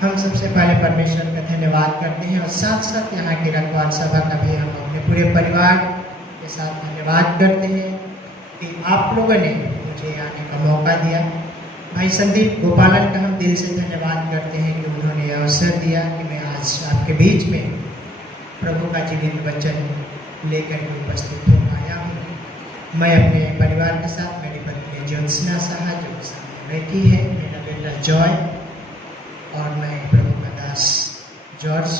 हम सबसे पहले परमेश्वर का धन्यवाद करते हैं और साथ साथ यहाँ की रखवाल सभा का भी हम अपने पूरे परिवार के साथ धन्यवाद करते हैं कि आप लोगों ने मुझे आने का मौका दिया। भाई संदीप गोपालन का हम दिल से धन्यवाद करते हैं कि उन्होंने अवसर दिया कि मैं आज आपके बीच में प्रभु का जीवित वचन लेकर के उपस्थित हो पाया हूँ। मैं अपने परिवार के साथ, मेरी पत्नी ज्योत्सना साहा जो सामने बैठी है, मेरा बेटा जॉय और मैं प्रभु का दास जॉर्ज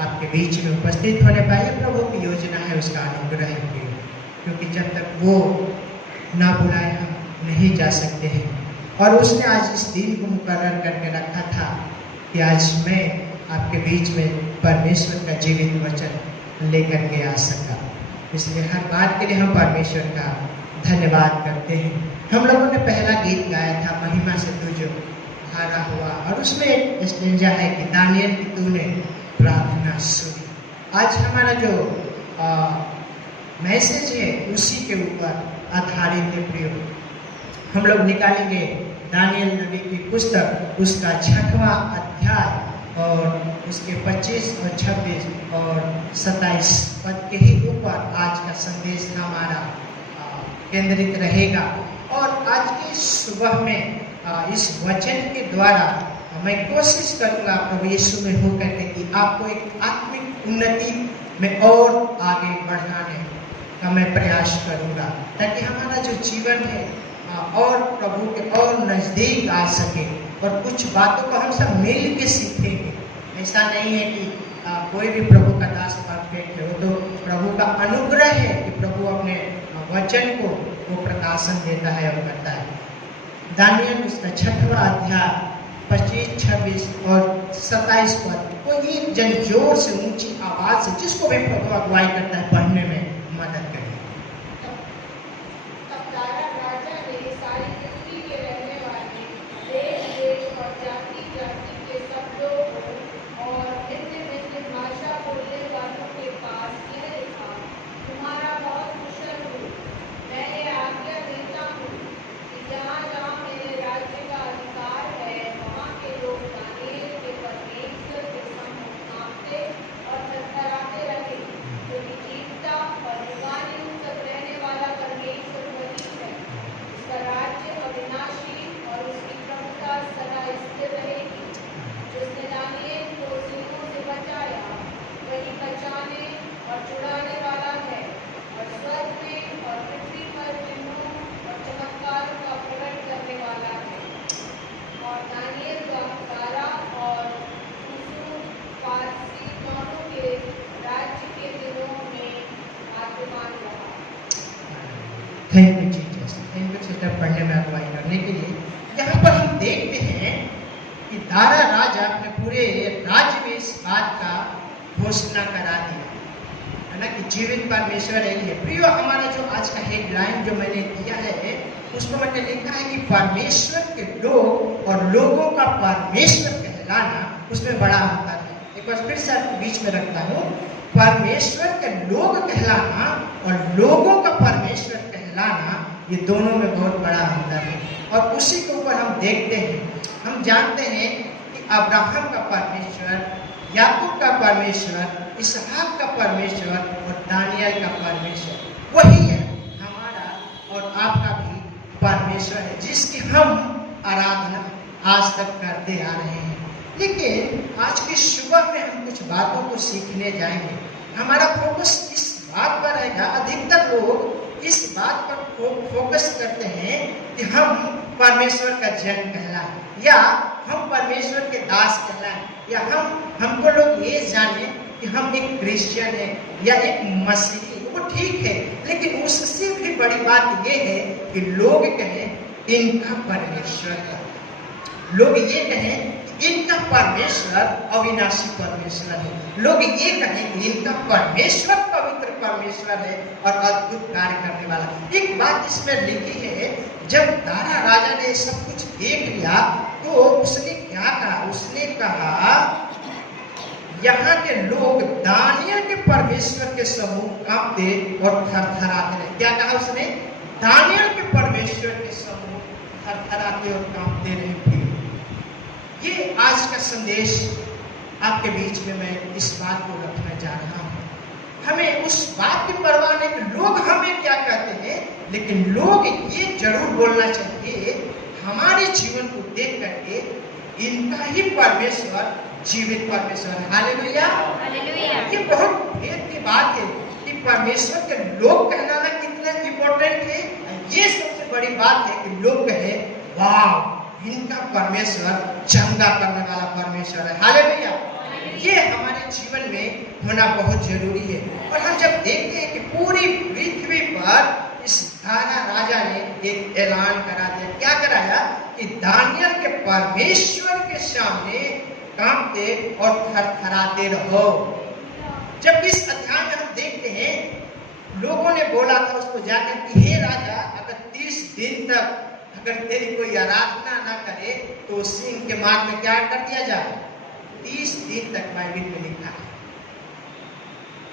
आपके बीच में उपस्थित होने पाए। प्रभु की योजना है, उसका अनुग्रह है, क्योंकि जब तक वो ना बुलाए हम नहीं जा सकते हैं। और उसने आज इस दिन को मुकर्रर करके रखा था कि आज मैं आपके बीच में परमेश्वर का जीवित वचन लेकर के आ सका। इसलिए हर बात के लिए हम परमेश्वर का धन्यवाद करते हैं। हम लोगों ने पहला गीत गाया था, महिमा से तुझ हारा हुआ, और उसमें एक स्टेंजा है कि दानियल की तूने प्रार्थना सुनी। आज हमारा जो मैसेज है उसी के ऊपर आधारित है प्रियो। हम लोग निकालेंगे दानियल नबी की पुस्तक, उसका 6वां अध्याय और उसके 25 और 26 और 27 पद के ही ऊपर आज का संदेश हमारा केंद्रित रहेगा। और आज की सुबह में इस वचन के द्वारा मैं कोशिश करूंगा प्रभु यीशु में होकर के कि आपको एक आत्मिक उन्नति में और आगे बढ़ाने का मैं प्रयास करूंगा, ताकि हमारा जो जीवन है और प्रभु के और नजदीक आ सके और कुछ बातों को हम सब मिल के सीखेंगे। ऐसा नहीं है कि कोई भी प्रभु का दास परफेक्ट है, वो तो प्रभु का अनुग्रह है कि प्रभु अपने वचन को वो प्रकाशन देता है और करता है। दानियल उसका 6वां अध्याय 25, 26 और 27 पद को एक जन जोर से ऊंची आवाज से, जिसको भी प्रभु अगुवाई करता है, पढ़ने में मदद करें। Thank you Jesus, thank you sister पढ़ने में अगुवाई करने के लिए। यहाँ पर हम देखते हैं कि दारा राजा अपने पूरे राज्य में इस बात का घोषणा करा दिया है ना कि जीवित परमेश्वर एक है। प्रियो, हमारा जो आज का हेडलाइन जो मैंने दिया है उसमें मैंने लिखा है कि परमेश्वर के लोग और लोगों का परमेश्वर कहलाना, उसमें बड़ा अंतर है। एक बार फिर से बीच में रखता हूँ, परमेश्वर के लोग कहलाना और लोगों का परमेश्वर कहलाना, ये दोनों में बहुत बड़ा अंतर है। और उसी के ऊपर हम देखते हैं, हम जानते हैं कि अब्राहम का परमेश्वर, याकूब का परमेश्वर, इसहाक का परमेश्वर और दानियल का परमेश्वर वही है हमारा और आपका भी परमेश्वर है, जिसकी हम आराधना आज तक करते आ रहे हैं। लेकिन आज की सुबह में हम कुछ बातों को सीखने जाएंगे। हमारा फोकस इस बात पर रहेगा, अधिकतर लोग इस बात पर फोकस करते हैं कि हम परमेश्वर का जन कहलाएं, या हम परमेश्वर के दास कहलाएं, या हमको लोग ये जाने कि हम एक क्रिश्चियन है या एक मसीही। वो ठीक है, लेकिन उससे भी बड़ी बात ये है कि लोग कहें इनका परमेश्वर है, लोग ये कहें इनका परमेश्वर अविनाशी परमेश्वर है, लोग ये कहें कि इनका परमेश्वर पवित्र परमेश्वर है और अद्भुत कार्य करने वाला। एक बात इसमें लिखी है, जब दारा राजा ने सब कुछ देख लिया तो उसने क्या कहा? उसने कहा यहाँ के लोग दानियल के परमेश्वर के समूह कांपते और थरथराते रहे। क्या कहा उसने? दानियल के परमेश्वर के समूह थरथराते और कांपते रहे। ये आज का संदेश आपके बीच में मैं इस बात को रखना चाह रहा हूँ। हमें उस बात की परवाह नहीं कि लोग हमें क्या कहते हैं, लेकिन लोग ये जरूर बोलना चाहिए हमारे जीवन को देख करके इनका ही परमेश्वर जीवित परमेश्वर। Hallelujah, hallelujah. ये बहुत भेद की बात है कि परमेश्वर के लोग कहना कितना इम्पोर्टेंट है। ये सबसे बड़ी बात है कि लोग कहे वाह इनका परमेश्वर चंगा करने वाला परमेश्वर है। हालेलुया, ये हमारे जीवन में होना बहुत जरूरी है। और हम जब देखते हैं कि पूरी पृथ्वी पर इस दारा राजा ने एक ऐलान करा दिया। क्या कराया कि दानियल के परमेश्वर के सामने कांपते और थरथराते रहो। जब इस अध्याय में हम देखते हैं लोगों ने बोला था उसको जाकर कि हे राजा, अगर 30 दिन तक अगर तेरी कोई आराधना ना करे तो सिंह के मार में क्या कर दिया जाए। 30 दिन तक बाइबल में लिखा है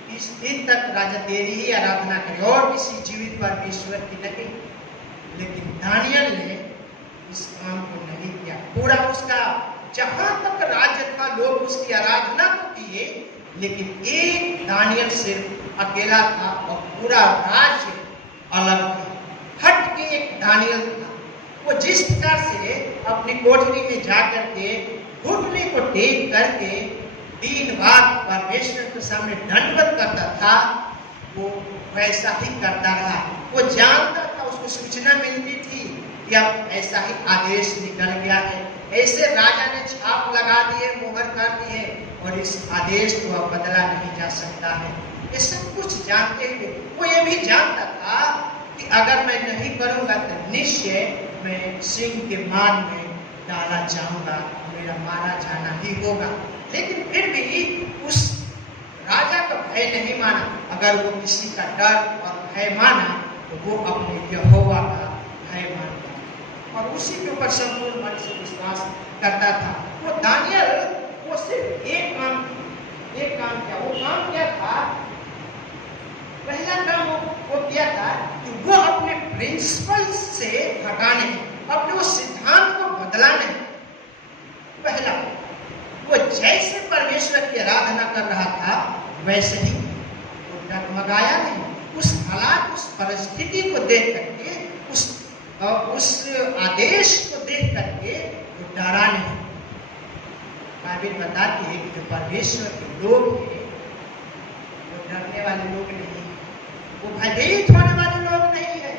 30 दिन तक राजा तेरी ही आराधना करे और किसी जीवित परमेश्वर की नहीं। लेकिन दानियल ने इस काम को नहीं किया। पूरा उसका जहां तक राज्य था लोग उसकी आराधना को किए, लेकिन एक दानियल सिर्फ अकेला था और पूरा राज्य अलग था। हट के एक दानियल था। वो जिस प्रकार से अपनी कोठरी में जाकर के घुटने को टेक करके 3 बार परमेश्वर के सामने दंडवत करता था, वो वैसा ही करता रहा। वो जानता था, उसको सूचना मिलती थी कि अब ऐसा ही आदेश निकल गया है, ऐसे राजा ने छाप लगा दी है, मोहर कर दी है और इस आदेश को अब बदला नहीं जा सकता है। ये सब कुछ जानते हुए वो ये भी जानता था कि अगर मैं नहीं करूंगा तो निश्चय मैं सिंह के मान में डाला जाऊंगा, मेरा मारा जाना ही होगा। लेकिन फिर भी उस राजा का भय नहीं माना। अगर वो किसी का डर और भय माना तो वो अपने यहोवा का भय मानता और उसी के ऊपर संपूर्ण मन से विश्वास करता था। वो दानियल वो सिर्फ एक काम किया। वो काम क्या था? पहला काम वो किया था कि वो अपने प्रिंसिपल से हटा नहीं, अपने वो सिद्धांत को बदला नहीं। पहला वो जैसे परमेश्वर की आराधना कर रहा था वैसे ही वो डगमगाया नहीं। उस हालात, उस परिस्थिति को देख करके, उस आदेश को देख करके वो डरा नहीं। बाइबल बताती है कि जो परमेश्वर के लोग हैं वो डरने वाले लोग नहीं, वो भयभीत होने वाले लोग नहीं है।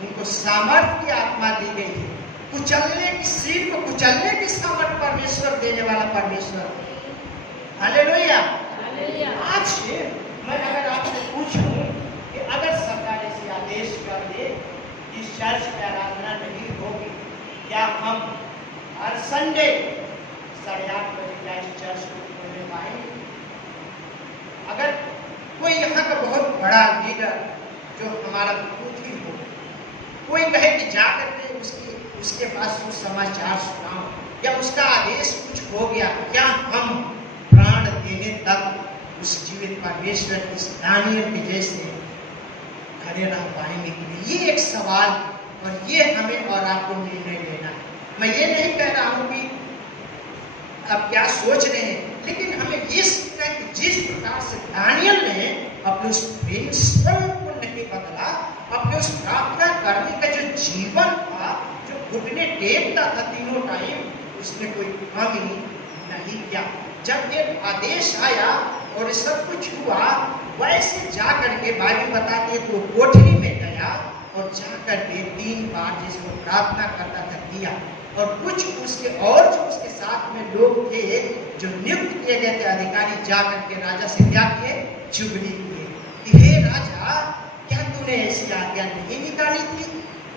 उनको सामर्थ्य की आत्मा दी गई है। कुचलने की सिर को कुचलने की सामर्थ्य परमेश्वर देने वाला परमेश्वर। हालेलुया। आज मैं अगर आपसे पूछूं कि अगर सरकार ऐसे आदेश कर दे कि चर्च की आराधना नहीं होगी, क्या हम हर संडे 8:30 बजे जाए चर्च को खोलने पाएंगे? अगर कोई यहाँ का बहुत बड़ा लीडर जो हमारा खुद ही हो, कोई कहे कि जाकर के उसके पास कुछ समाचार सुनाओ या उसका आदेश कुछ हो गया, क्या हम प्राण देने तक उस जीवित परमेश्वर की दानियल के जैसे खड़े रह पाएंगे कि नहीं? ये एक सवाल और ये हमें और आपको निर्णय लेना है। मैं ये नहीं कह रहा हूँ कि अब क्या सोच रहे हैं, लेकिन हमें ये सीखना है कि जिस प्रकार से दानियल ने अपने उस प्रिंसिपल को नहीं बदला, अपने उस प्रार्थना करने का जो जीवन था, जो घुटने टेकता था तीनों टाइम, उसने कोई कमी नहीं किया। जब ये आदेश आया और सब कुछ हुआ, वैसे जा करके बाइबल बताती है तो कोठरी में गया और जा करके 3 बार जिसको प्रार्थना करता था किया। और कुछ उसके और जो उसके साथ में लोग थे जो नियुक्त किए गए थे अधिकारी, जा करके राजा से क्या किए? चुगली किए कि हे राजा, क्या तूने ऐसी आज्ञा नहीं निकाली थी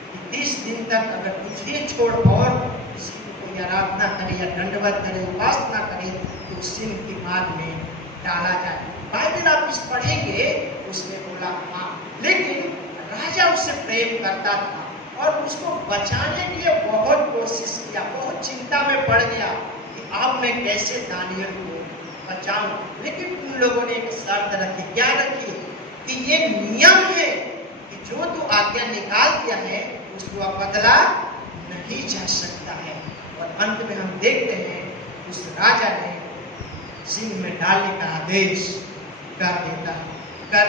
कि 30 दिन तक अगर तुझे छोड़ और किसी को कोई आराधना करे या दंडवत करे, उपासना करे तो सिंह की मार में डाला जाए? बाइबल आप इस पढ़ेंगे, उसने बोला हाँ। लेकिन राजा उससे प्रेम करता था और उसको बचाने के लिए बहुत कोशिश किया, बहुत चिंता में पड़ गया कि अब मैं कैसे दानियल को बचाऊं। लेकिन उन लोगों ने एक शर्त रखी। क्या रखी? कि ये नियम है कि जो तू आज्ञा निकाल दिया है उसको अब बदला नहीं जा सकता है। और अंत में हम देखते हैं उस राजा ने सिंह में डालने का आदेश कर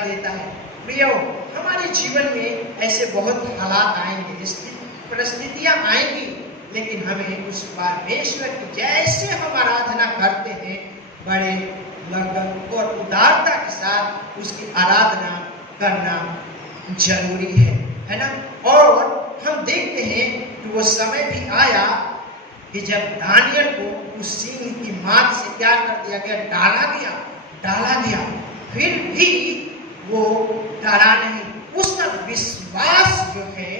देता है। प्रियो, हमारे जीवन में ऐसे बहुत हालात आएंगे, परिस्थितियां आएंगी, लेकिन हमें उस परमेश्वर की जैसे हम आराधना करते हैं, बड़े लगन और उदारता के साथ उसकी आराधना करना जरूरी है ना। और हम देखते हैं कि वो समय भी आया कि जब दानियल को उस सिंह की मार से क्या कर दिया गया, डाला गया, फिर भी वो डरा नहीं। उसका विश्वास जो है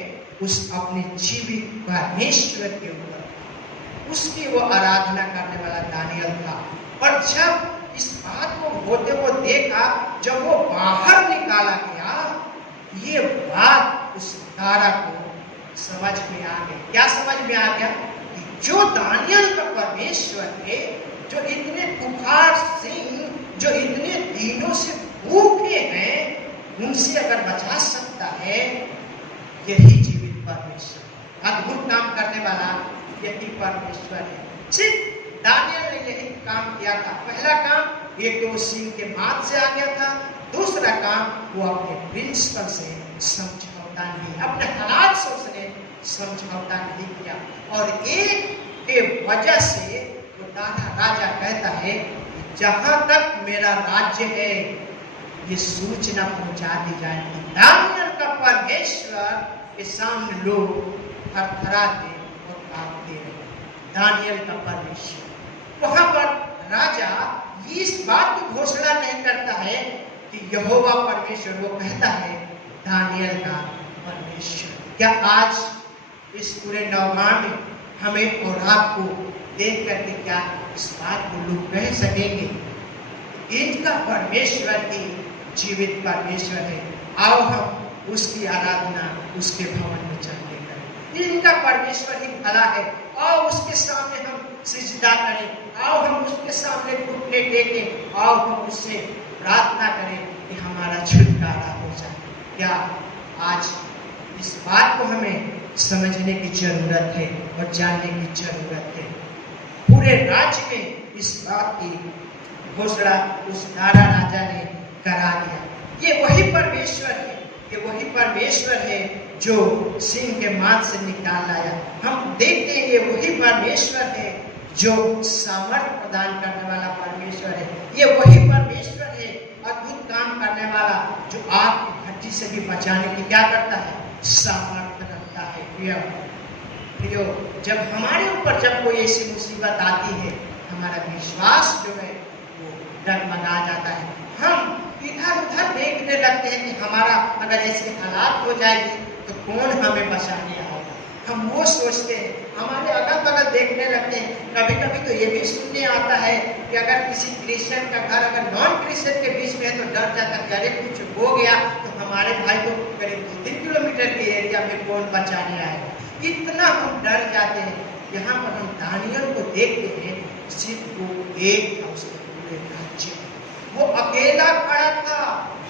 उस अपने जीवित परमेश्वर के ऊपर, उसकी वो आराधना करने वाला दानियल था। और जब इस बात को होते हुए देखा, जब वो बाहर निकाला गया, ये बात उस तारा को समझ में आ गई। क्या समझ में आ गया? कि जो दानियल का परमेश्वर है, जो इतने पुकार सिंह, जो इतने दिनों से भूखे हैं, उनसे अगर बचा सकता है, यही जीवित परमेश्वर, अद्भुत काम करने वाला यही परमेश्वर है। सिर्फ दानियल ने यही काम किया था। पहला काम, एक तो सिंह के माथ से आ गया था। दूसरा काम, वो अपने प्रिंसिपल से समझौता नहीं, अपने हालात से उसने समझौता नहीं किया। और एक के वजह से वो राजा कहता है कि जहां तक मेरा राज्य है, ये सूचना पहुंचा दी जाए कि दानियल का परमेश्वर के सामने लोग थरथराते और कांपते रहे। दानियल का परमेश्वर। वहां पर राजा इस बात की घोषणा नहीं करता है कि यहोवा परमेश्वर, वो कहता है दानियल का परमेश्वर। क्या आज इस पूरे नवगांव में हमें और आपको देख करके क्या इस बात को लोग कह सकेंगे? इनका परमेश्वर ही जीवित परमेश्वर है। आओ हम उसकी आराधना उसके भवन में चलते करें। इनका परमेश्वर ही भला है। आओ उसके सामने हम सिजदा करें। आओ हम उसके सामने घुटने टेकें। आओ हम उससे प्रार्थना करें कि हमारा छुटकारा हो जाए। क्या आज इस बात को हमें समझने की जरूरत है और जानने की जरूरत है। पूरे राज्य में इस बात की घोषणा उस दारा राजा ने करा दिया। ये वही परमेश्वर है, ये वही परमेश्वर है जो सिंह के माथ से निकाल लाया। हम देखते हैं ये वही परमेश्वर है जो सामर्थ्य प्रदान करने वाला परमेश्वर है। ये वही परमेश्वर है अद्भुत काम करने वाला, जो आग की भट्टी से भी बचाने की क्या करता है, सामर्थ्य रखता है। प्रियो, जब हमारे ऊपर जब कोई ऐसी मुसीबत आती है, हमारा विश्वास जो है वो डगमगा जाता है। हम इधर उधर देखने लगते हैं कि हमारा अगर ऐसे हालात हो जाएगी तो कौन हमें बचाने आएगा। हम वो सोचते हैं, हमारे अगल बगल देखने लगते हैं। कभी कभी तो ये भी सुनने आता है कि अगर किसी क्रिश्चियन का घर अगर नॉन क्रिश्चियन के बीच में है तो डर जाता है कि अरे कुछ हो गया तो हमारे भाई को करीब 2-3 किलोमीटर के एरिया में कौन बचाने आएगा। इतना हम डर जाते हैं। यहाँ पर हम दानियल को देखते हैं, सिर्फ वो एक था उसके पूरे राज्य, वो अकेला खड़ा था,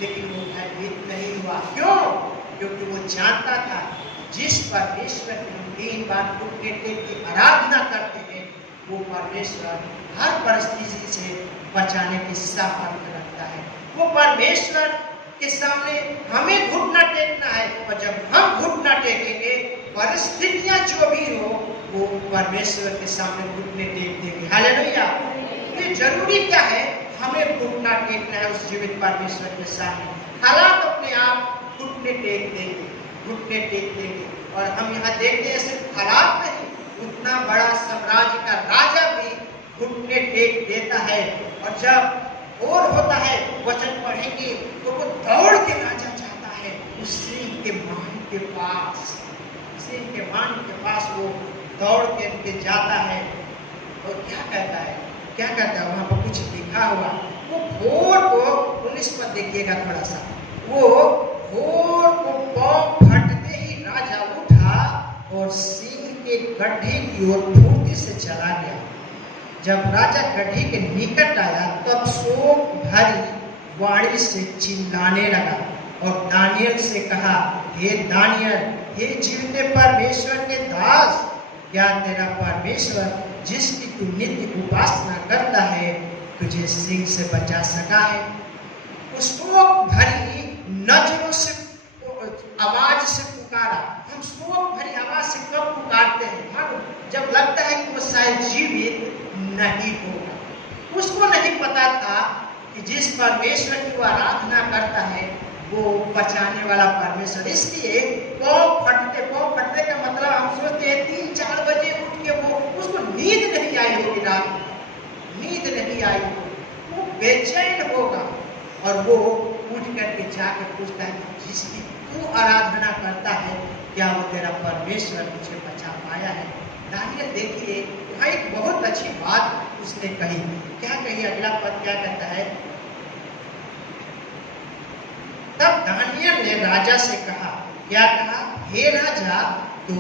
लेकिन वो भयभीत नहीं हुआ। क्यों? क्योंकि वो जानता था जिस परमेश्वर की हम 3 बार घुटने टेक की आराधना करते हैं, वो परमेश्वर हर परिस्थिति से बचाने की सामर्थ्य रखता है। वो परमेश्वर के सामने हमें घुटना टेकना है, और जब हम घुटना टेकेंगे, परिस्थितियां जो भी हो, वो परमेश्वर के सामने घुटने टेक देंगे। हालेलुया। ये जरूरी क्या है? हमें घुटना टेकना है उस जीवित परमेश्वर के सामने। हालात अपने आप घुटने टेक देंगे, घुटने टेक देंगे। और हम यहाँ देखते हैं सिर्फ हालात नहीं, उतना बड़ा साम्राज्य का राजा भी घुटने टेक देता है। और जब और होता है, वचन पढ़ेंगे तो वो दौड़ के राजा जाता है उस सिंह के मान के पास। सिंह के मान के पास वो दौड़ के जाता है और क्या कहता है, क्या कहता है? वहां पर कुछ लिखा हुआ, वो भोर को 19 पद देखिएगा थोड़ा सा। वो भोर को पांव फटते ही राजा उठा और सिंह के गड्ढे की ओर फुर्ती से चला गया। जब राजा गड्ढे के निकट आया, तब शोक भरी वाणी से चिल्लाने लगा और दानियल से कहा, हे दानियल, हे जीवते परमेश्वर के दास, क्या तेरा परमेश्वर जिसकी तू नित्य उपासना करता है तुझे सिंह से बचा सका है। शोक भरी नजरों से आवाज से पुकारा। हम शोक भरी आवाज से कब पुकारते हैं? जब लगता है कि वो शायद जीवित नहीं होगा। उसको नहीं पता था कि जिस परमेश्वर की वो आराधना करता है वो बचाने वाला परमेश्वर। इसलिए पाँव फटते का मतलब हम सोचते हैं 3-4 बजे उठ के वो उसको नींद नहीं आई होगी, रात में नींद नहीं आई होगी, वो बेचैन होगा और वो उठ करके जाकर पूछता है जिसकी तू आराधना करता है क्या वो तेरा परमेश्वर तुझे बचा पाया है? दानियल देखिए वहाँ एक बहुत अच्छी बात उसने कही। क्या कही? अगला पद क्या कहता है? तब दानियल ने राजा से कहा, क्या कहा? हे राजा तू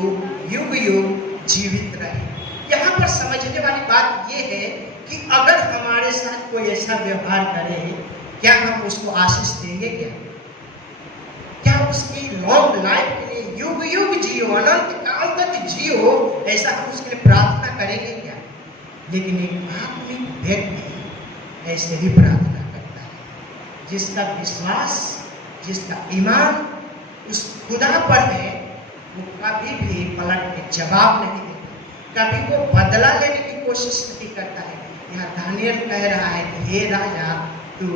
युग युग जीवित रहे। यहाँ पर समझने वाली बात यह है कि अगर हमारे साथ कोई ऐसा व्यवहार करे क्या हम उसको आशीष देंगे? क्या उसकी लॉन्ग लाइफ के लिए युग युग जियो, अनंत काल तक जियो, ऐसा हम उसके लिए प्रार्थना करेंगे क्या? लेकिन एक आत्मिक व्यक्ति ऐसे ही प्रार्थना करता है जिसका विश्वास, जिसका ईमान उस खुदा पर है, वो कभी भी पलट के जवाब नहीं देता, कभी वो बदला लेने की कोशिश नहीं करता है। यहाँ दानियल कह रहा है कि हे राजा तू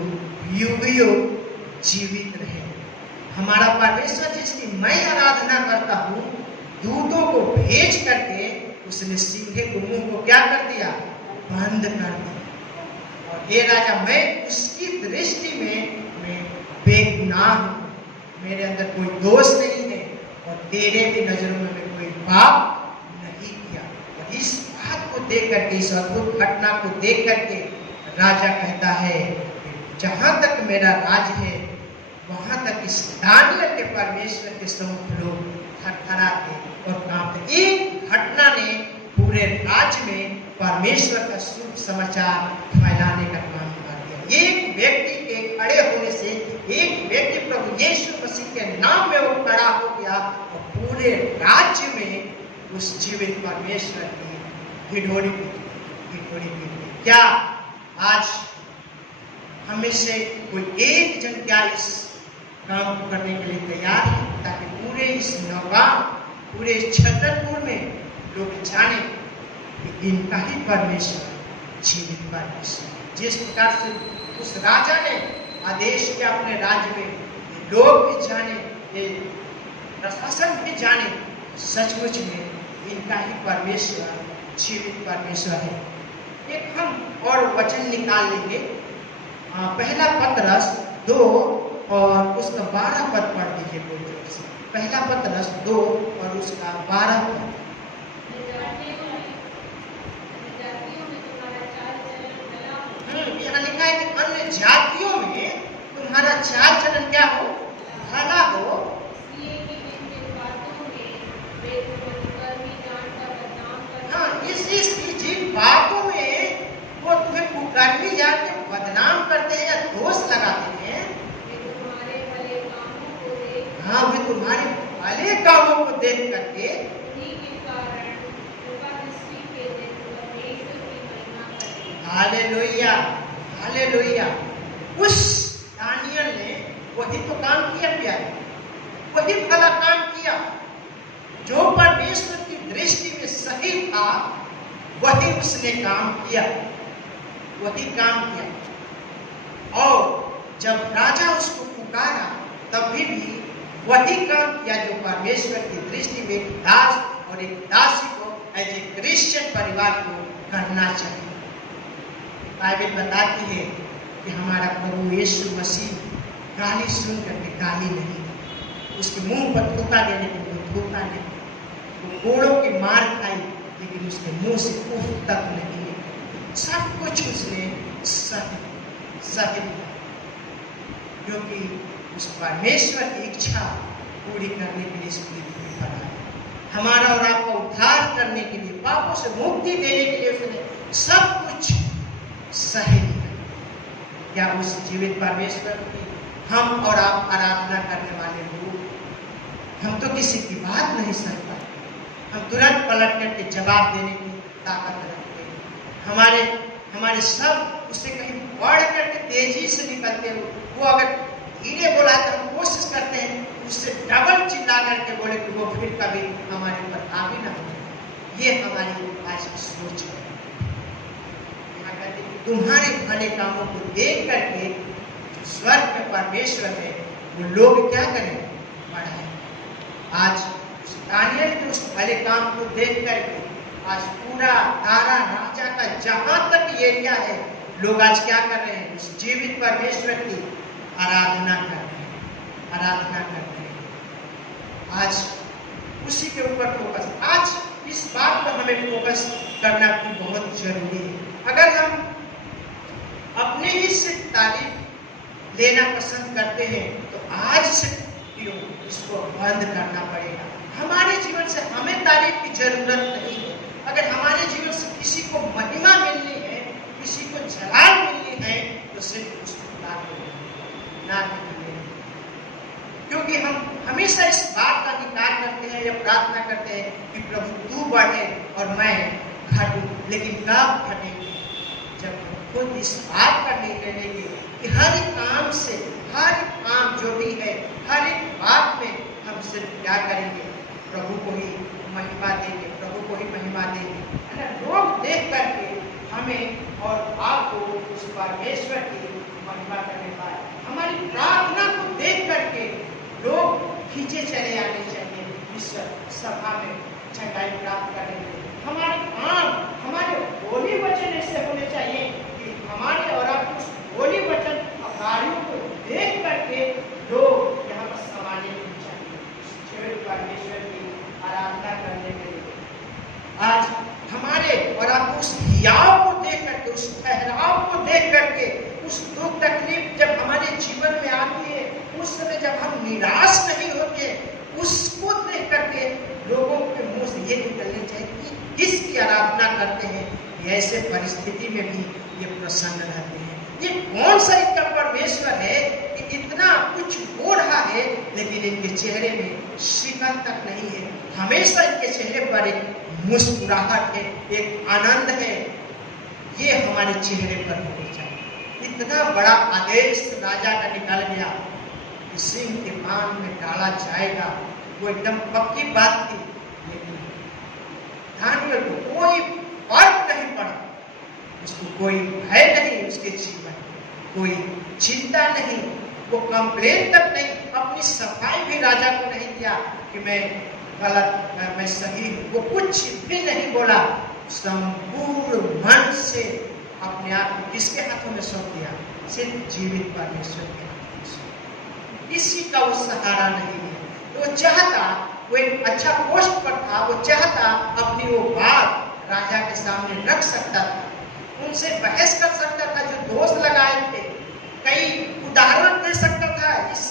युग युग जीवित रहे। हमारा परमेश्वर जिसकी मैं आराधना करता हूँ, दूतों को भेज करके उसने सिंह के मुंह को क्या कर दिया? बंद कर दिया। और हे राजा मैं उसकी दृष्टि में मैं बेगुनाह हूँ, मेरे अंदर कोई दोष नहीं है और तेरे भी नजरों में मैं कोई पाप नहीं किया। और इस बात को देख करके, इस अद्भुत घटना को देख करके राजा कहता है जहां तक मेरा राज है वहां तक इस दानियल के परमेश्वर के सम्मुख लोग थरथराते और कांपते। एक घटना ने पूरे राज्य में परमेश्वर का शुभ समाचार फैलाने का काम कर दिया। एक व्यक्ति के खड़े होने से, एक व्यक्ति प्रभु यीशु मसीह के नाम में वो खड़ा हो गया और पूरे राज्य में उस जीवित परमेश्वर की ढिढोरी पीटी। क्या आज हमें से कोई एक जन क्या इस काम को करने के लिए तैयार है ताकि पूरे इस नौगांव, पूरे इस छतरपुर में लोग जाने कि इनका ही परमेश्वर जीवित परमेश्वर। जिस प्रकार से उस राजा ने आदेश किया अपने राज्य में, लोग भी जाने, प्रशासन भी जाने सचमुच में इनका ही परमेश्वर जीवित परमेश्वर है। एक हम और वचन निकाल लेंगे। पहला पतरस 2 और उसका 12 पद पढ़ दीजिए कोई जोर से। पहला पतरस 2 और उसका 12 पद। यहाँ लिखा है कि अन्य जातियों में तुम्हारा चाल चलन क्या हो? भला हो। हाँ, इस जिन बातों में वो तुम्हें कुकर्मी जान के बदनाम करते हैं या दोष लगाते हैं, हाँ वे तुम्हारे भले कामों को देख करके हालेलुया, हालेलुया। उस दानियल ने वही तो काम किया प्यारे, वही भला काम किया जो परमेश्वर की दृष्टि में सही था, वही उसने काम किया, वही काम किया। और जब राजा उसको पुकारा तभी भी वही काम किया जो परमेश्वर की दृष्टि में एक दास और एक दासी को एज ए क्रिश्चियन परिवार को करना चाहिए। बाइबल बताती है कि हमारा प्रभु यीशु मसीह गाली सुन करके गाली नहीं दी, उसके मुंह पर थूका देने के लिए थूका नहीं, वो कोड़ों की मार खाई लेकिन उसके मुंह से उफ तक नहीं निकली। सब कुछ उसने सही क्योंकि उस परमेश्वर की इच्छा पूरी करने के लिए इसको खड़ा है। हमारा और आपका उद्धार करने के लिए, पापों से मुक्ति देने के लिए उसने सब कुछ सही किया। क्या उस जीवित परमेश्वर की हम और आप आराधना करने वाले लोग, हम तो किसी की बात नहीं सुनता, हम तुरंत पलट करके जवाब देने की ताकत रखते हमारे हमारे सब उससे कहीं बढ़ करके तेजी से निकलते हो। वो अगर धीरे बोला तो हम कोशिश करते हैं उससे डबल चिल्ला करके बोले कि वो फिर कभी हमारे ऊपर हावी ना हो। ये हमारी आज की सोच है। यहाँ कहते हैं तुम्हारे भले कामों को देख करके जो स्वर्ग में परमेश्वर है वो लोग क्या करें, बढ़ाए। आज दानियल के उस भले काम को देख करके आज पूरा तारा राजा का जहां तक एरिया है, लोग आज क्या कर रहे हैं, उस जीवित परमेश्वर की आराधना कर रहे हैं, आराधना कर रहे हैं। आज उसी के ऊपर फोकस, आज इस बात पर हमें फोकस करना भी बहुत जरूरी है। अगर हम अपने ही से तारीफ लेना पसंद करते हैं तो आज से क्यों इसको बंद करना पड़ेगा। हमारे जीवन से हमें तारीफ की जरूरत नहीं है। अगर हमारे जीवन से किसी को महिमा मिलनी है, किसी को जलाल मिलनी है, तो सिर्फ उसको ना मिले। क्योंकि हम हमेशा इस बात का निकार करते हैं या प्रार्थना करते हैं कि प्रभु तू बढ़े और मैं घटूं, लेकिन कब घटेंगे, जब हम खुद इस बात का निर्णय लेंगे कि हर एक काम से, हर एक काम जो भी है, हर एक बात में हम सिर्फ क्या करेंगे, प्रभु को ही महिमा देंगे, प्रभु को ही महिमा देंगे, है ना। लोग देख करके हमें और आपको उस परमेश्वर की महिमा करने पाए। हमारी प्रार्थना को देख करके लोग खींचे चले आने चाहिए इस सभा में चंगाई प्राप्त करने के लिए। हमारे काम, हमारे बोली वचन ऐसे होने चाहिए कि हमारे और आपके उस बोली वचन कार्यों को देख करके लोग यहाँ पर समाने चाहिए परमेश्वर की आराधना करने के लिए। आज हमारे और आप उस हियाव को देख करके, उस ठहराव को देख करके, उस दुख तकलीफ जब हमारे जीवन में आती है, उस समय जब हम निराश नहीं होते, उसको देख करके लोगों के मुंह से ये निकलनी चाहिए कि किसकी आराधना करते हैं, ऐसे परिस्थिति में भी ये प्रसन्न रहते हैं। ये कौन सा इनका परमेश्वर है कि इतना कुछ हो रहा है लेकिन इनके चेहरे में शिकन तक नहीं है। हमेशा इनके चेहरे पर एक मुस्कुराहट है, एक आनंद है। ये हमारे चेहरे पर होना चाहिए। इतना बड़ा आदेश राजा का निकल गया कि सिंह के कान में डाला जाएगा, वो एकदम पक्की बात थी। लेकिन दानियल को कोई फर्क नहीं पड़ा, उसको कोई भय नहीं, उसके जीवन कोई चिंता नहीं, वो कंप्लेन तक नहीं, अपनी सफाई भी राजा को नहीं दिया कि मैं गलत, मैं सही हूँ, वो कुछ भी नहीं बोला। संपूर्ण मन से अपने आप को किसके हाथों में सौंप दिया, सिर्फ जीवित परमेश्वर के हाथों में सौंप। किसी का वो सहारा नहीं है। वो चाहता, वो एक अच्छा पोस्ट पर था, वो चाहता अपनी वो बात राजा के सामने रख सकता था, उनसे बहस कर सकता था, जो दोष लगाए थे, कई उदाहरण दे सकता था इस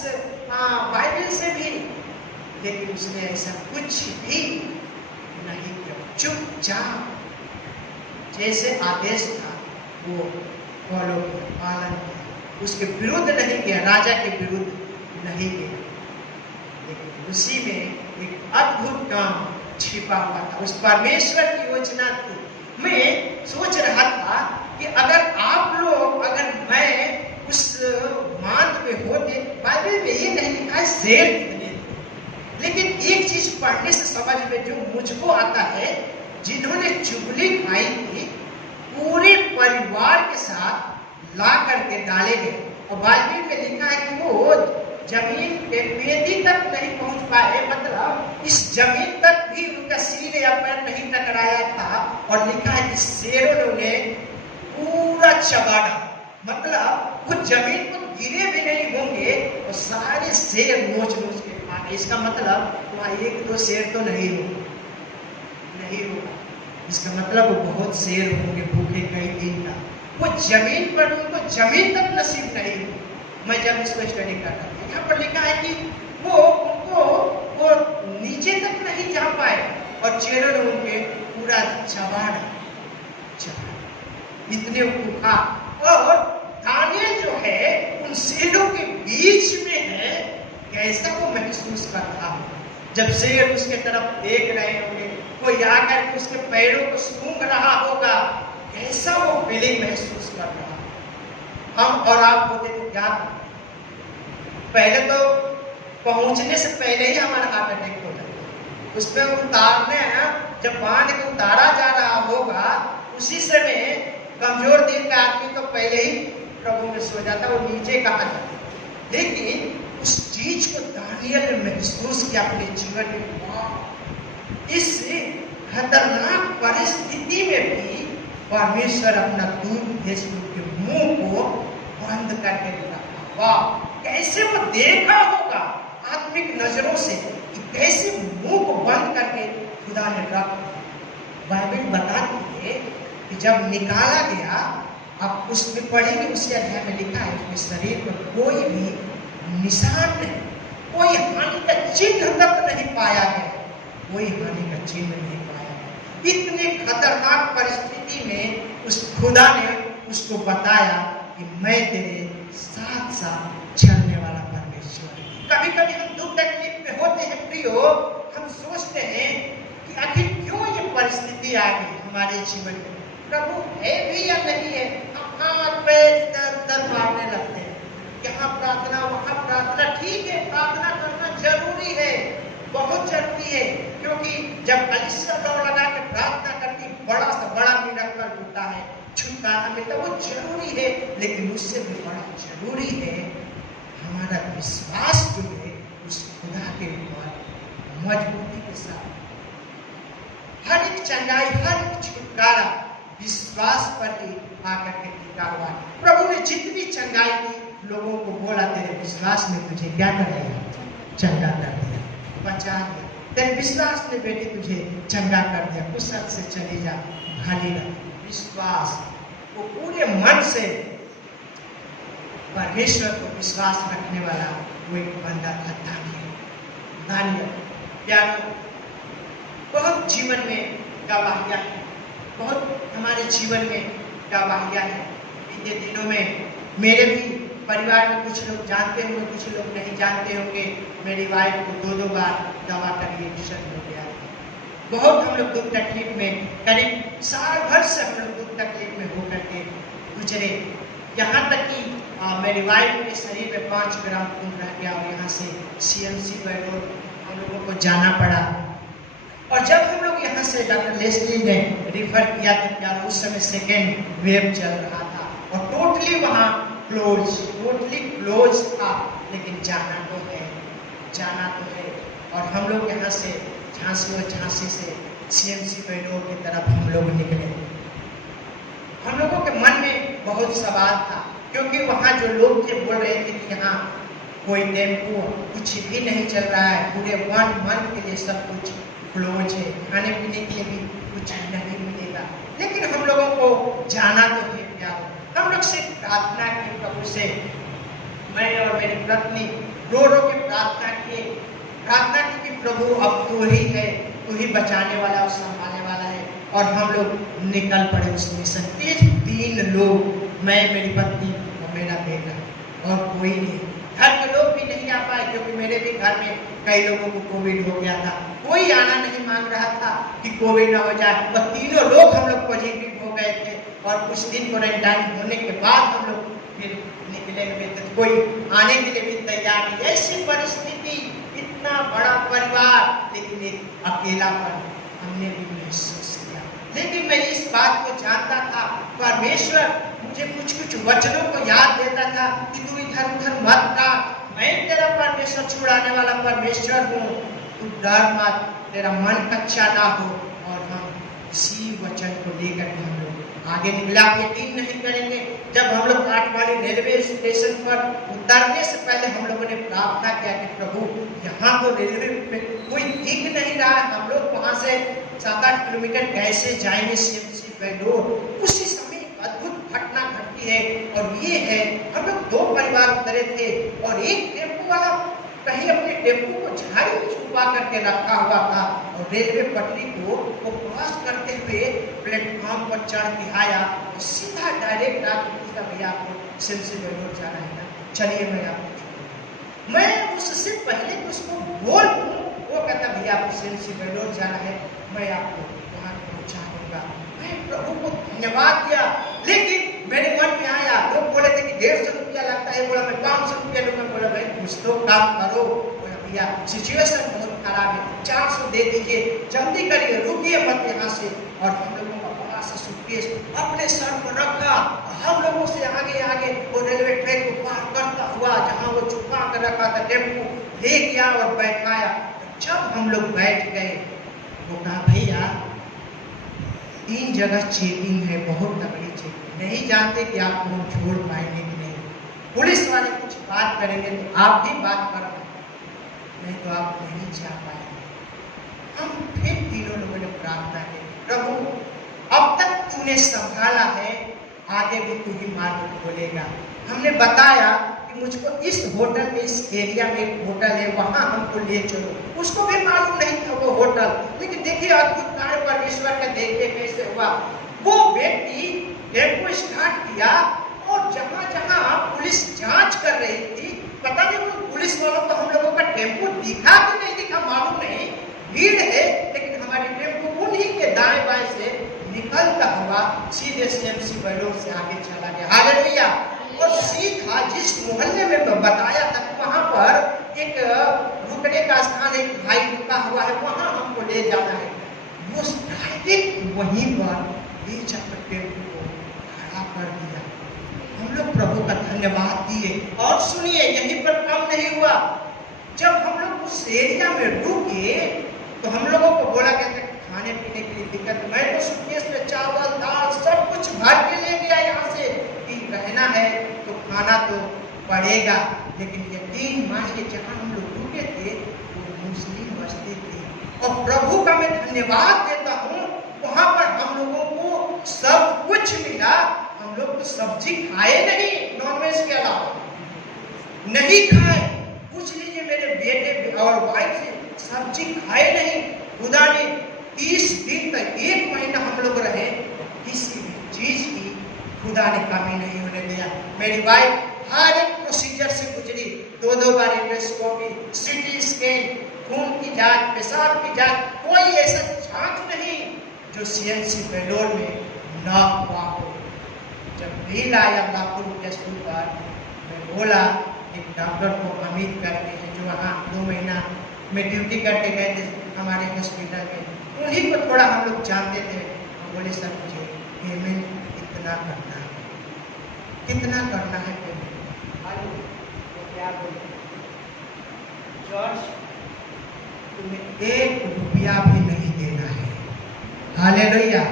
बाइबल से भी, लेकिन उसने ऐसा कुछ भी नहीं किया। चुपचाप जैसे आदेश था वो फॉलो किया, पालन किया, उसके विरुद्ध नहीं किया, राजा के विरुद्ध नहीं किया। लेकिन उसी में एक अद्भुत काम छिपा हुआ था, उस परमेश्वर की योजना थी। मैं सोच रहा था कि अगर आप लोग, अगर मैं उस मांद में होते, बाइबल में ये नहीं लिखा है शेर कितने थे, लेकिन एक चीज पढ़ने से समझ में जो मुझको आता है, जिन्होंने चुगली खाई थी पूरे परिवार के साथ ला करके डाले गए। और बाइबल में लिखा है कि वो जमीन के पेटी तक नहीं पहुंच पाए, मतलब इस जमीन तक भी उनका सिर या पैर नहीं टकराया था। और लिखा है कि शेरों ने पूरा चबा डाला, मतलब वो जमीन पर गिरे भी नहीं होंगे और सारे शेर नोच नोच के खा गए। इसका मतलब वहाँ एक दो शेर तो नहीं होगा, इसका मतलब वो बहुत शेर होंगे भूखे कई दिन का। वो जमीन पर, उनको जमीन तक नसीब नहीं हुई। मैं जब इसको स्टडी कर रहा था, यहाँ पर लिखा है कि वो नीचे तक नहीं जा पाए और चेहरे ने उनके पूरा चबा इतने भूखा। और दानियल जो है उन शेरों के बीच में है, कैसा वो महसूस कर रहा हो। जब शेर उसके तरफ देख रहे होंगे, कोई आकर के उसके पैरों को सूंघ रहा होगा, कैसा वो फीलिंग महसूस कर रहा। हम और आप होते तो क्या करते? पहले तो पहुंचने से पहले ही हमारा हार्ट अटैक हो जाता। उसमें उतारने हैं, जब बांध के उतारा जा रहा होगा, उसी समय कमजोर दिल का आदमी तो पहले ही प्रभु में सो जाता, वो नीचे कहा जाता। लेकिन उस चीज को दानियल ने महसूस किया अपने जीवन में। इस खतरनाक परिस्थिति में भी परमेश्वर अपना दूत भेज के मुंह को बंद करके रखा। वाह, कैसे वो देखा होगा आत्मिक नजरों से कि कैसे मुंह को बंद करके खुदा ने रखा। बाइबल बताती है कि जब निकाला गया, अब उसमें पढ़ेंगे, उसी अध्याय में लिखा है उसके शरीर पर कोई भी निशान नहीं, कोई हानि का चिन्ह तक नहीं पाया गया, कोई हानि का चिन्ह नहीं पाया गया। इतने खतरनाक परिस्थिति में उस खुदा ने उसको बताया कि मैं तेरे साथ साथ चलने वाला परमेश्वर। कभी कभी हम दुख तकलीफ में होते हैं प्रियो, हम सोचते हैं कि आखिर क्यों ये परिस्थिति आ गई हमारे जीवन में, प्रभु है भी या नहीं है। हम हाथ पैर इधर उधर मारने लगते हैं, यहाँ प्रार्थना वहाँ प्रार्थना। ठीक है, प्रार्थना करना जरूरी है, बहुत जरूरी है, क्योंकि जब अलिशा दौड़ लगा के प्रार्थना करती, बड़ा से बड़ा मिराकल होता है, छुटकारा मिलता, वो जरूरी है। लेकिन उससे भी बड़ा जरूरी है हमारा विश्वास जो है उस खुदा के ऊपर मजबूती के साथ। हर एक चंगाई, हर एक छुटकारा विश्वास पर ही आकर के टिका हुआ। प्रभु ने जितनी चंगाई दी, लोगों को बोला तेरे विश्वास ने तुझे क्या कर दिया, चंगा कर दिया, बचा दिया। तेरे विश्वास ने बेटी तुझे चंगा कर दिया, कुशल से चली जा, भली रह। विश्वास, वो पूरे मन से परमेश्वर को विश्वास रखने वाला वो एक बंदा था दानियल। प्यारो, बहुत जीवन में गवाहियां है, बहुत हमारे जीवन में गवाहियां है। बीते दिनों में मेरे भी परिवार में कुछ लोग जानते होंगे, कुछ लोग नहीं जानते होंगे। मेरी वाइफ को 2 बार दवा का रिएक्शन हो गया। बहुत हम लोग दुख तकलीफ में, करीब साल भर से हम लोग दुख तकलीफ में होकर के गुजरे। यहाँ तक कि मेरी वाइफ के शरीर में 5 ग्राम खून रह गया और यहाँ से CMC बैंगलोर हम लोगों को जाना पड़ा। और जब हम लोग यहाँ से डॉक्टर लेस्ली ने रिफर किया तो क्या उस समय सेकेंड वेव चल रहा था और टोटली वहाँ टोटली क्लोज था। लेकिन जाना तो है। और हम लोग यहाँ से झांसी से CMC बैंगलोर की तरफ हम लोग निकले। हम लोगों के मन में बहुत सवाल था, क्योंकि वहाँ जो लोग थे बोल रहे थे कि यहाँ कोई टेम्पो कुछ भी नहीं चल रहा है, पूरे 1 मंथ के लिए सब कुछ क्लोज है, खाने पीने के लिए भी कुछ नहीं मिलेगा। लेकिन हम लोगों को जाना तो है प्यार। हम लोग से प्रार्थना की प्रभु से, मैं और मेरी पत्नी रो के प्रार्थना की कि प्रभु अब तू ही है, तू ही बचाने वाला और संभालने वाला है। और हम लोग निकल पड़े उस मिशन। 3 लोग, मैं, मेरी पत्नी और मेरा बेटा, और कोई नहीं। घर के लोग भी नहीं आ पाए, क्योंकि मेरे भी घर में कई लोगों को कोविड हो गया था। कोई आना नहीं मांग रहा था कि कोविड ना हो जाए। और 3 लोग हम लोग पॉजिटिव हो गए थे और कुछ दिन क्वारंटाइन होने के बाद हम लोग फिर निकले हुए थे। कोई आने के लिए भी तैयार नहीं। ऐसी परिस्थिति, इतना बड़ा परिवार, लेकिन एक अकेलापन हमने भी महसूस किया। लेकिन मैं इस बात को जानता था, परमेश्वर मुझे कुछ वचनों को याद देता था कि तू इधर उधर मत रहा, मैं तेरा परमेश्वर, छुड़ाने वाला परमेश्वर हूँ, तू डर मत, तेरा मन कच्चा ना हो। और हम इसी वचन को लेकर हम लोग आगे निकला। आप यकीन नहीं करेंगे, जब हम लोग काठमांडू रेलवे स्टेशन पर उतरने से पहले हम लोगों ने प्रार्थना किया कि प्रभु यहाँ तो रेलवे पे कोई दिख नहीं रहा है, हम लोग वहाँ से 7-8 किलोमीटर कैसे जाएंगे CMC बैंगलोर। उसी समय अद्भुत घटना घटती है और ये है, हम लोग 2 परिवार उतरे थे और एक टेम्पो वाला कहीं अपने टेम्पो को झाड़ी में छुपा करके रखा हुआ था और रेलवे पटरी को वो क्रॉस करते हुए प्लेटफॉर्म पर चढ़ के आया और सीधा डायरेक्ट आके पूछा, भैया आपको CMC बैंगलोर जाना है ना, चलिए मैं आपको। मैं उससे पहले कि उसको बोल दूं, वो कहता भैया आपको CMC बैंगलोर जाना है, मैं आपको वहाँ पहुँचा दूंगा। मैं प्रभु को धन्यवाद दिया। लेकिन मेरे मन में आया, लोग बोले थे कि 150 रुपया लगता है, बोला मैं 500 रुपया लूंगा। बोला भाई कुछ तो काम करो। बोला भैया सिचुएशन बहुत खराब है, 400 दे दीजिए, जल्दी करिए, रुकिए मत यहाँ से। और हम लोगों का बड़ा सा सूटकेस अपने सर पर रखा, हम लोगों से आगे आगे वो रेलवे ट्रैक को पार करता हुआ जहाँ वो छुपा कर रखा था टेम्पो ले गया और बैठाया। जब हम लोग बैठ गए, वो कहा भैया 3 जगह चेकिंग है, बहुत तगड़ी चेकिंग, नहीं जानते कि आप लोग छोड़ पाएंगे कि नहीं। पुलिस वाले कुछ बात करेंगे तो आप भी बात कर, नहीं तो आप नहीं जा पाएंगे। हम फिर तीनों लोगों ने प्रार्थना की, प्रभु अब तक तूने संभाला है, आगे भी तू ही मार्ग खोलेगा। हमने बताया कि मुझको इस होटल में, इस एरिया में एक होटल है, वहां हमको ले चलो। उसको भी मालूम नहीं था वो होटल, लेकिन देखिए अद्भुत कार्य परमेश्वर का देखिए कैसे हुआ। वो व्यक्ति टेम्पो स्टार्ट किया और जहां जहां पुलिस जांच कर रही थी, पता नहीं उन पुलिस वालों को हम लोगों का टेम्पो दिखा कि नहीं दिखा मालूम नहीं, भीड़ है, लेकिन हमारी टेम्पो उन्हीं के दाएं बाएं से निकलता हुआ सीधे सीएमसी बैलोर से आगे चला गया। हालेलुया। और सीधा जिस मोहल्ले में बताया था वहां पर एक रुकने का स्थान, एक भाई रुका हुआ है, वहां हमको ले जाना है। वो डायरेक्ट वहीं पर ले जाकर टेम्पो को खड़ा कर दिया। हम लोग प्रभु का धन्यवाद दिए। और सुनिए, यहीं पर कम नहीं हुआ, जब हम लोग उस एरिया में रुके तो हम लोगों को बोला कहते खाने पीने के लिए दिक्कत। मैं तो सूटकेस में चावल दाल सब कुछ भर के ले गया यहाँ से कि रहना है तो खाना तो पड़ेगा। लेकिन ये 3 मायने जहाँ हम लोग रुके थे वो मुस्लिम बस्ती थी। और प्रभु का मैं धन्यवाद देता हूँ, वहां पर हम लोगों को सब कुछ मिला। हम लोग तो सब्जी खाए नहीं, नॉनवेज के अलावा नहीं खाए। पूछ लीजिए मेरे बेटे और वाइफ से, सब्जी खाए नहीं। खुदा ने 30 दिन तक, 1 महीना हम लोग रहे, किसी भी चीज की खुदा ने कमी नहीं होने दिया। मेरी वाइफ हर एक प्रोसीजर से गुजरी, 2-2 बार एंडोस्कोपी, सीटी स्कैन, खून की जांच, पेशाब की जांच, कोई ऐसा जांच नहीं जो सीएमसी बेलोर में न हुआ हो। जब बिल आया लाखों रुपया स्कूल पर, मैं बोला एक डॉक्टर को अमित करके हैं जो वहाँ 2 महीना में ड्यूटी करके गए थे हमारे हॉस्पिटल में, उन्हीं को थोड़ा हम लोग जानते थे। हम बोले सर मुझे पेमेंट कितना करना है, कितना करना है पेमेंट? तो क्या बोले, जॉर्ज तुम्हें 1 रुपया भी नहीं देना है। हालेलुया।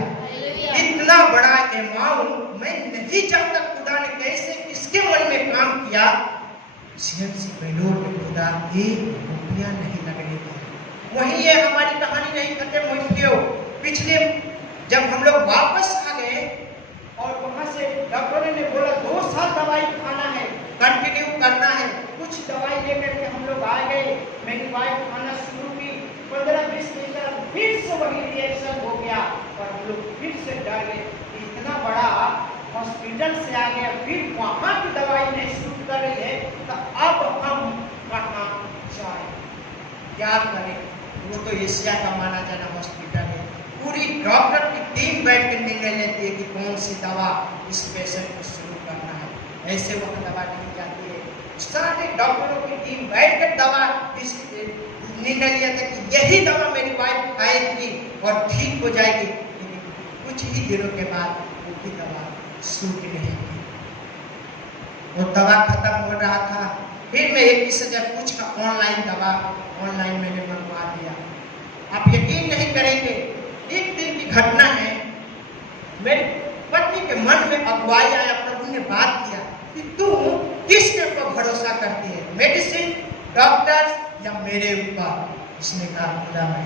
इतना बड़ा अमाउंट मैं नहीं जानता खुदा ने कैसे किसके मन में काम किया। सीएमसी बेलोर में खुदा 1 रुपया नहीं लगने दिया। वही है, हमारी कहानी नहीं खत्म हुई थी। पिछले जब हम लोग वापस आ गए और वहां से डॉक्टर ने बोला 2 साल दवाई खाना है, कंटिन्यू करना है। कुछ दवाई लेकर के हम लोग आ गए। मेरी वाइफ खाना शुरू की, 15-20 दिन तक फिर से वही रिएक्शन हो गया और हम लोग फिर से डर गए। इतना बड़ा हॉस्पिटल से आ गया, फिर वहां की दवाई नहीं शुरू कर रही है, तो अब हम कहाँ जाए, क्या करें? वो तो एशिया का माना जाना हॉस्पिटल है। पूरी डॉक्टर की टीम बैठ कर निर्णय लेती है कि कौन सी दवा इस पेशेंट को शुरू करना है। ऐसे वक्त दवा नहीं जाती है। सारे डॉक्टरों की टीम बैठ कर दवा निर्णय लिया था कि यही दवा मेरी वाइफ खाएगी और ठीक हो जाएगी। लेकिन कुछ ही दिनों के बाद वो भी दवा सूट नहीं की। वो दवा खत्म हो रहा था, फिर मैं 21,000 कुछ का ऑनलाइन दवा ऑनलाइन मैंने मंगवा दिया। आप यकीन नहीं करेंगे, एक दिन की घटना है, मेरी पत्नी के मन में अगुवाई आया, प्रभु ने बात किया कि तू किसके ऊपर भरोसा करती है, मेडिसिन, डॉक्टर या मेरे ऊपर? उसने कहा खुदा मैं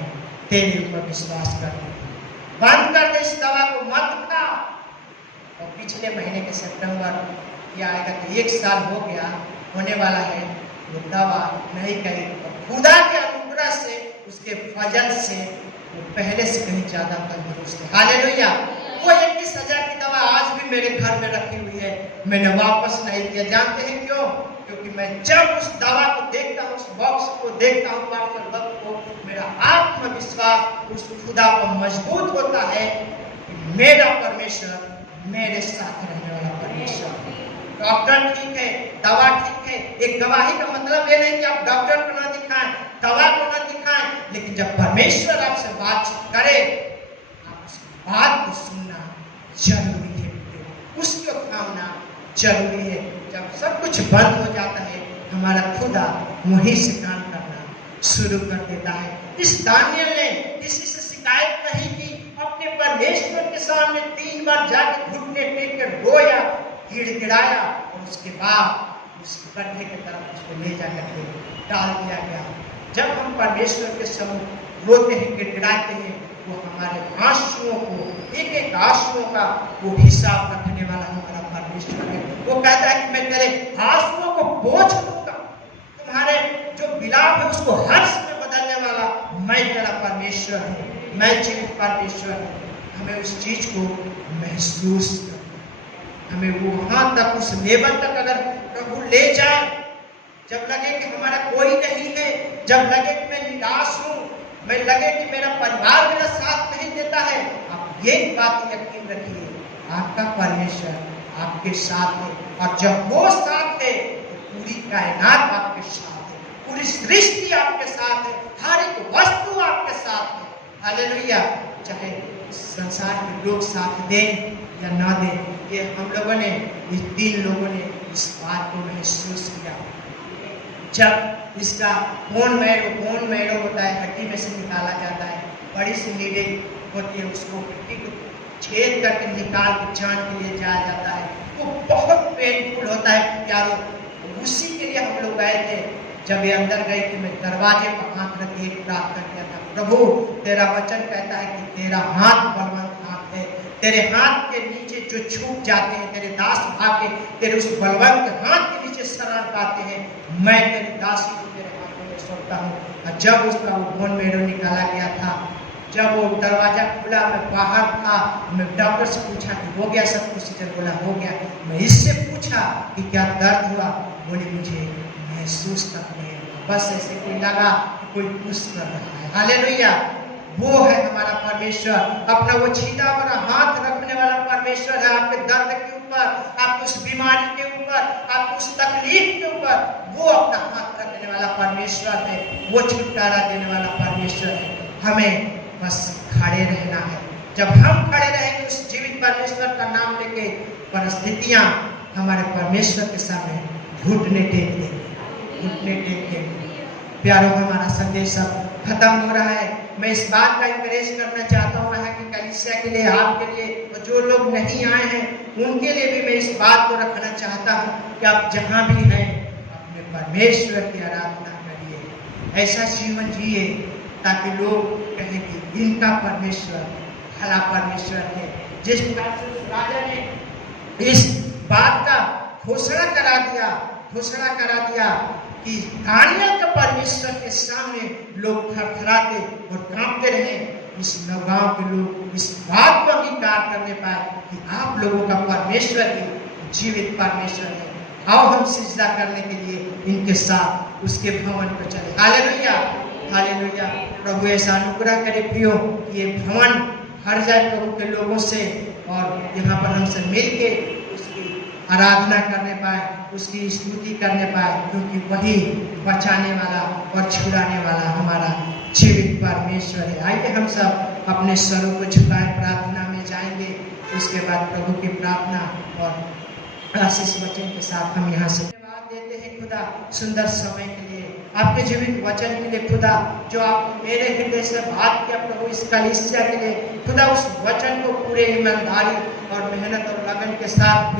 तेरे ऊपर विश्वास करती हूँ, बंद कर दे इस दवा को, मत खा। और पिछले महीने के सितंबर या आएगा तो 1 साल हो गया, होने वाला है, वो दवा नहीं करी। खुदा के अनुग्रह से, उसके फजल से वो पहले से कहीं ज्यादा तंदुरुस्त है। हालेलुया। वो 21,000 की दवा आज भी मेरे घर में रखी हुई है, मैंने वापस नहीं किया। जानते हैं क्यों? क्योंकि मैं जब उस दवा को देखता हूँ, उस बॉक्स को देखता हूँ, पार्सल बॉक्स को, मेरा आत्मविश्वास उस खुदा पर मजबूत होता है कि मेरा परमेश्वर मेरे साथ रहने वाला परमेश्वर। डॉक्टर ठीक है, दवा ठीक है, एक गवाही का मतलब ये नहीं कि आप डॉक्टर को ना दिखाएं, दवा को ना दिखाएं, लेकिन जब परमेश्वर आपसे बातचीत करे, आप उस बात को सुनना जरूरी है, उसको थामना जरूरी है। जब सब कुछ बंद हो जाता है, हमारा खुदा वहीं से काम करना शुरू कर देता है। इस दानियल ने किसी से शिकायत नहीं की, अपने परमेश्वर के सामने 3 बार जाके घुटने टेक कर रोया, गिड़गिड़ाया, और उसके बाद उस गड्ढे की तरफ उसको ले जाकर के डाल दिया गया। जब हम परमेश्वर के सम्मुख रोते हैं, गिड़गिड़ाते हैं, वो हमारे आंसुओं को, एक एक आंसुओं का वो हिसाब रखने वाला हमारा परमेश्वर है। वो कहता है कि मैं तेरे आंसुओं को पोंछ दूंगा, तुम्हारे जो विलाप है उसको हर्ष में बदलने वाला मैं तेरा परमेश्वर हूँ, मैं जीवित परमेश्वर हूँ। हमें उस चीज को महसूस करना, हमें वहां तक, उस लेवल तक अगर प्रभु ले जाए, जब लगे कि हमारा कोई नहीं है, जब लगे कि मैं निराश हूँ, मैं लगे कि मेरा परिवार मेरा साथ नहीं देता है, आप ये बात यकीन रखिए, आपका परमेश्वर आपके साथ है। और जब वो साथ है तो पूरी कायनात आपके साथ है, पूरी सृष्टि आपके साथ है, हर एक वस्तु आपके साथ है। हालेलुया। चाहे संसार के लोग साथ दें या ना दें, ये हम लोगों ने, ये 3 लोगों ने इस बात को महसूस किया। जब इसका बोन मैरो होता है, हड्डी में से निकाला जाता है, बड़ी सी नीडें होती है, उसको हड्डी को छेद करके निकाल के जान के लिए जाया जाता है। वो बहुत पेनफुल होता है प्यारो। उसी के लिए हम लोग गए थे। जब ये अंदर गए कि मैं दरवाजे पर हाथ रख के प्रार्थना किया था, प्रभु तेरा वचन कहता है कि तेरा हाथ बलवंत हाथ है, तेरे हाथ के नीचे जो छूट जाते हैं, तेरे दास भागे तेरे उस बलवंत हाथ के नीचे शरण पाते हैं, मैं तेरी दासी को तेरे हाथों में सौंपता हूँ। और जब उसका वो बोन मैरो निकाला गया था, जब वो दरवाजा खुला, मैं बाहर था, मैं डॉक्टर से पूछा कि हो गया सब प्रोसीजर, बोला हो गया। मैं इससे पूछा कि क्या दर्द हुआ, बोली मुझे महसूस तक नहीं हुआ, बस ऐसे कोई लगा कि कोई पुश कर रहा है। हालेलुया। वो है हमारा परमेश्वर, अपना वो छीना भरा हाथ रखने वाला परमेश्वर है आपके दर्द के ऊपर, आपकी उस बीमारी के ऊपर, आपकी उस तकलीफ के ऊपर, वो अपना हाथ रखने वाला परमेश्वर है, वो छुटकारा देने वाला परमेश्वर है। हमें बस खड़े रहना है। जब हम खड़े रहेंगे उस जीवित परमेश्वर का नाम लेके, परिस्थितियां हमारे परमेश्वर के सामने घुटने टेक देंगे, घुटने टेक देंगे। प्यारों, हमारा संदेश अब खत्म हो रहा है। मैं इस बात का इंकरेज करना चाहता हूँ यहाँ की कलीसिया के लिए, आपके लिए, और जो लोग नहीं आए हैं उनके लिए भी मैं इस बात को रखना चाहता हूँ कि आप जहाँ भी हैं अपने परमेश्वर की आराधना करिए, ऐसा जीवन जिए ताकि लोग कहें कि इनका परमेश्वर भला परमेश्वर है। जिस प्रकार से उस राजा ने इस बात का घोषणा करा दिया कि दानियल का परमेश्वर के सामने लोग थरथराते और कांपते रहे, इस नवगांव के लोग इस बात को अंगीकार करने पाए कि आप लोगों का परमेश्वर ही जीवित परमेश्वर है। आओ हम सिजदा करने के लिए इनके साथ उसके भवन पर चले। Hallelujah, hallelujah. प्रभु ऐसा अनुग्रह करे प्रियो कि ये भवन भर जाए प्रभु के लोगों से, और यहाँ पर हमसे मिलके उसकी आराधना करने पाए, उसकी स्तुति करने पाए, क्योंकि वही बचाने वाला और छुड़ाने वाला हमारा जीवित परमेश्वर है। आइए हम सब अपने स्वरों को झुकाए प्रार्थना में जाएंगे। उसके बाद प्रभु की प्रार्थना और आशीष वचन के साथ हम यहाँ से धन्यवाद देते हैं खुदा सुंदर समय के लिए, आपके जीवित वचन के लिए खुदा, जो आप मेरे हृदय से बात किया प्रभु इस कलीसिया के लिए खुदा, उस वचन को पूरे ईमानदारी और मेहनत और लगन के साथ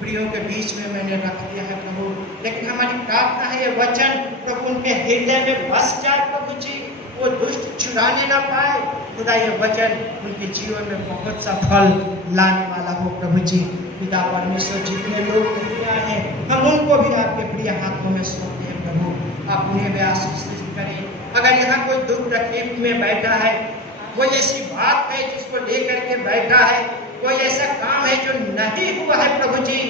प्रियो के बीच में मैंने रख दिया है प्रभु। लेकिन हमारी प्रार्थना है ये वचन प्रभु उनके हृदय में बस जाए प्रभु जी, वो दुष्ट चुराने ना पाए खुदा, ये वचन उनके जीवन में बहुत सा फल लाने वाला हो प्रभु जी। पिता परमेश्वर, जितने लोग नहीं आए हैं हम उनको भी आपके प्रिय हाथों में सौंपते हैं प्रभु, आप उन्हें भी आशीष करें। अगर यहाँ कोई दुख तकलीफ में बैठा है, कोई ऐसी बात है जिसको लेकर के बैठा है, कोई ऐसा काम है जो नहीं हुआ है प्रभु जी,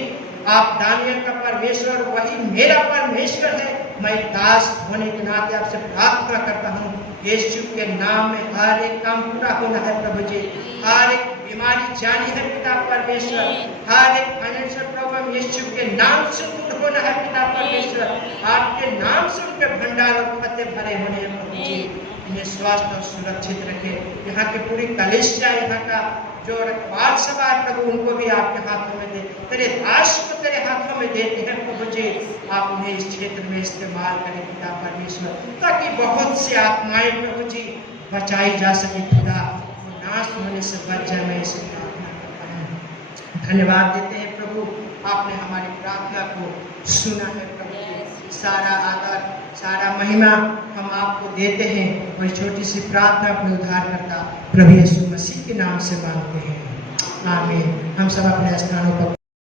आप दानियल का परमेश्वर वही मेरा परमेश्वर है। मैं दास होने के नाते आपसे प्रार्थना करता हूँ, यीशु के नाम में हर एक काम पूरा होना है प्रभु जी, हर एक बीमारी जानी है पिता परमेश्वर, हर एक फाइनेंशियल प्रॉब्लम यीशु के नाम से दूर होना है पिता परमेश्वर, आपके नाम से उनके भंडार और खाते भरे होने हैं प्रभु जी। इन्हें स्वस्थ और सुरक्षित रखे। यहाँ की पूरी कलिसिया, यहाँ का जो रखवाल सवार प्रभु, उनको भी आपके हाथों में दे, तेरे दास को तेरे हाथों में देते हैं प्रभु जी। आप उन्हें इस क्षेत्र में इस्तेमाल करें पिता परमेश्वर, ताकि बहुत से आत्माएं प्रभु जी बचाई जा सके खुदा, वो नाश होने से बच जाए। मैं इसे प्रार्थना करता हूँ। धन्यवाद देते हैं प्रभु, आपने हमारी प्रार्थना को सुना है प्रभु जी। सारा आदर, सारा महिमा हम आपको देते हैं। वही छोटी सी प्रार्थना अपने उद्धारकर्ता प्रभु यीशु मसीह के नाम से मांगते हैं, आमीन। हम सब अपने स्थानों पर